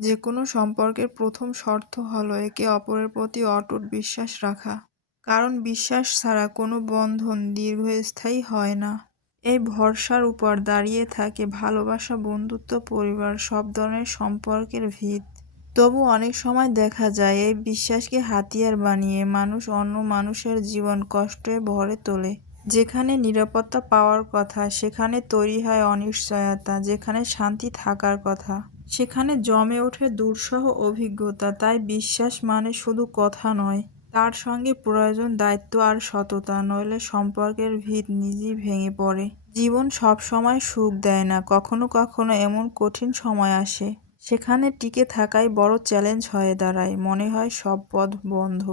যেকোনো সম্পর্কের প্রথম শর্ত হলো একে অপরের প্রতি অটুট বিশ্বাস রাখা। কারণ বিশ্বাস ছাড়া কোনো বন্ধন দীর্ঘস্থায়ী হয় না। এই ভরসার উপর দাঁড়িয়ে থাকে ভালোবাসা, বন্ধুত্ব, পরিবার, সব ধরনের সম্পর্কের ভিত। তবু অনেক সময় দেখা যায় এই বিশ্বাসকে হাতিয়ার বানিয়ে মানুষ অন্য মানুষের জীবন কষ্টে ভরে তোলে। যেখানে নিরাপত্তা পাওয়ার কথা সেখানে তৈরি হয় অনিশ্চয়তা, যেখানে শান্তি থাকার কথা সেখানে জমে ওঠে দুঃসহ অভিজ্ঞতা। তাই বিশ্বাস মানে শুধু কথা নয়, তার সঙ্গে প্রয়োজন দায়িত্ব আর সততা, নইলে সম্পর্কের ভিত নিজেই ভেঙে পড়ে। জীবন সব সময় সুখ দেয় না, কখনো কখনো এমন কঠিন সময় আসে সেখানে টিকে থাকাই বড় চ্যালেঞ্জ হয়ে দাঁড়ায়। মনে হয় সব পথ বন্ধ,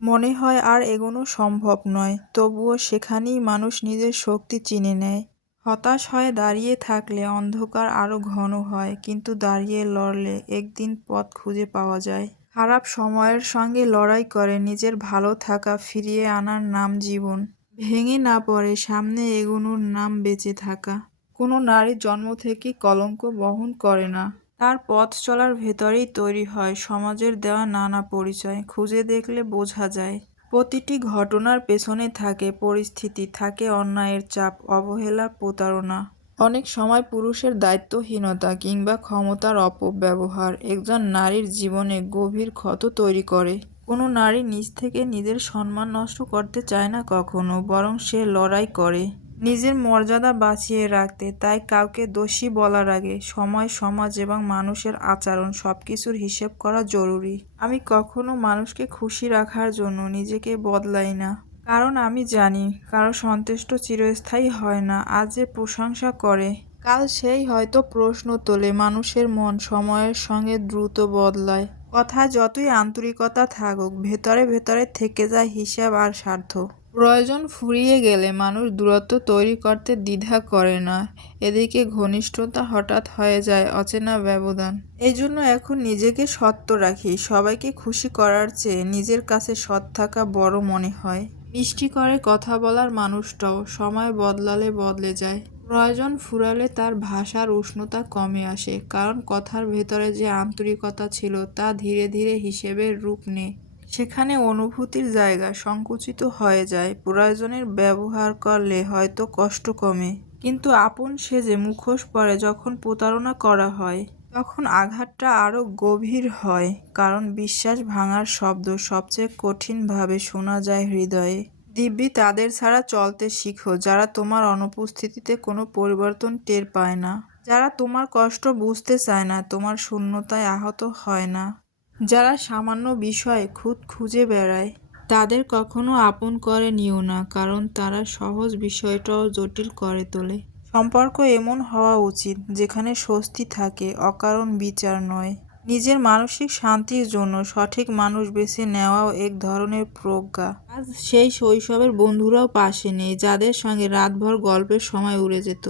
মনে হয় আর এগোনো সম্ভব নয়। তবুও সেখানেই মানুষ নিজের শক্তি চিনে নেয়। হতাশ হয়ে দাঁড়িয়ে থাকলে অন্ধকার আরো ঘন হয়, কিন্তু দাঁড়িয়ে লড়লে একদিন পথ খুঁজে পাওয়া যায়। খারাপ সময়ের সঙ্গে লড়াই করে নিজের ভালো থাকা ফিরিয়ে আনার নাম জীবন। ভেঙে না পড়ে সামনে এগোনোর নাম বেঁচে থাকা। কোনো নারী জন্ম থেকে কলঙ্ক বহন করে না, তার পথ চলার ভেতরেই তৈরি হয় সমাজের দেওয়া নানা পরিচয়। খুঁজে দেখলে বোঝা যায় প্রতিটি ঘটনার পেছনে থাকে পরিস্থিতি, থাকে অন্যায়ের চাপ, অবহেলা, প্রতারণা। অনেক সময় পুরুষের দায়িত্বহীনতা কিংবা ক্ষমতার অপব্যবহার একজন নারীর জীবনে গভীর ক্ষত তৈরি করে। কোনো নারী নিজ থেকে নিজের সম্মান নষ্ট করতে চায় না কখনো, বরং সে লড়াই করে নিজের মর্যাদা বাঁচিয়ে রাখতে। তাই কাউকে দোষী বলার আগে সময়, সমাজ এবং মানুষের আচরণ সবকিছুর হিসেব করা জরুরি। আমি কখনো মানুষকে খুশি রাখার জন্য নিজেকে বদলাই না, কারণ আমি জানি কারো সন্তুষ্ট চিরস্থায়ী হয় না। আজ যে প্রশংসা করে কাল সেই হয়তো প্রশ্ন তোলে। মানুষের মন সময়ের সঙ্গে দ্রুত বদলায়। কথায় যতই আন্তরিকতা থাকুক, ভেতরে ভেতরে থেকে যায় হিসাব আর স্বার্থ। প্রয়োজন ফুরিয়ে গেলে মানুষ দূরত্ব তৈরি করতে দ্বিধা করে না। এদিকে ঘনিষ্ঠতা হঠাৎ হয়ে যায় অচেনা ব্যবধান। এই জন্য এখন নিজেকে সত্য রাখি। সবাইকে খুশি করার চেয়ে নিজের কাছে সৎ থাকা বড় মনে হয়। মিষ্টি করে কথা বলার মানুষটাও সময় বদলালে বদলে যায়। প্রয়োজন ফুরালে তার ভাষার উষ্ণতা কমে আসে, কারণ কথার ভেতরে যে আন্তরিকতা ছিল তা ধীরে ধীরে হিসেবের রূপ নেয়। সেখানে অনুভূতির জায়গা সংকুচিত হয়ে যায়। প্রয়োজনের ব্যবহার করলে হয়তো কষ্ট কমে, কিন্তু আপন সেজে মুখোশ পরে যখন প্রতারণা করা হয় তখন আঘাতটা আরো গভীর হয়। কারণ বিশ্বাস ভাঙার শব্দ সবচেয়ে কঠিনভাবে শোনা যায় হৃদয়ে। দিব্যি তাদের ছাড়া চলতে শিখো যারা তোমার অনুপস্থিতিতে কোনো পরিবর্তন টের পায় না, যারা তোমার কষ্ট বুঝতে চায় না, তোমার শূন্যতায় আহত হয় না, যারা সামান্য বিষয়ে খুঁত খুঁজে বেড়ায়। তাদের কখনো আপন করে নিও না, কারণ তারা সহজ বিষয়টাও জটিল করে তোলে। সম্পর্ক এমন হওয়া উচিত যেখানে স্বস্তি থাকে, অকারণ বিচার নয়। নিজের মানসিক শান্তির জন্য সঠিক মানুষ বেছে নেওয়াও এক ধরনের প্রজ্ঞা। আজ সেই শৈশবের বন্ধুরাও পাশে নেই যাদের সঙ্গে রাতভর গল্পের সময় উড়ে যেত।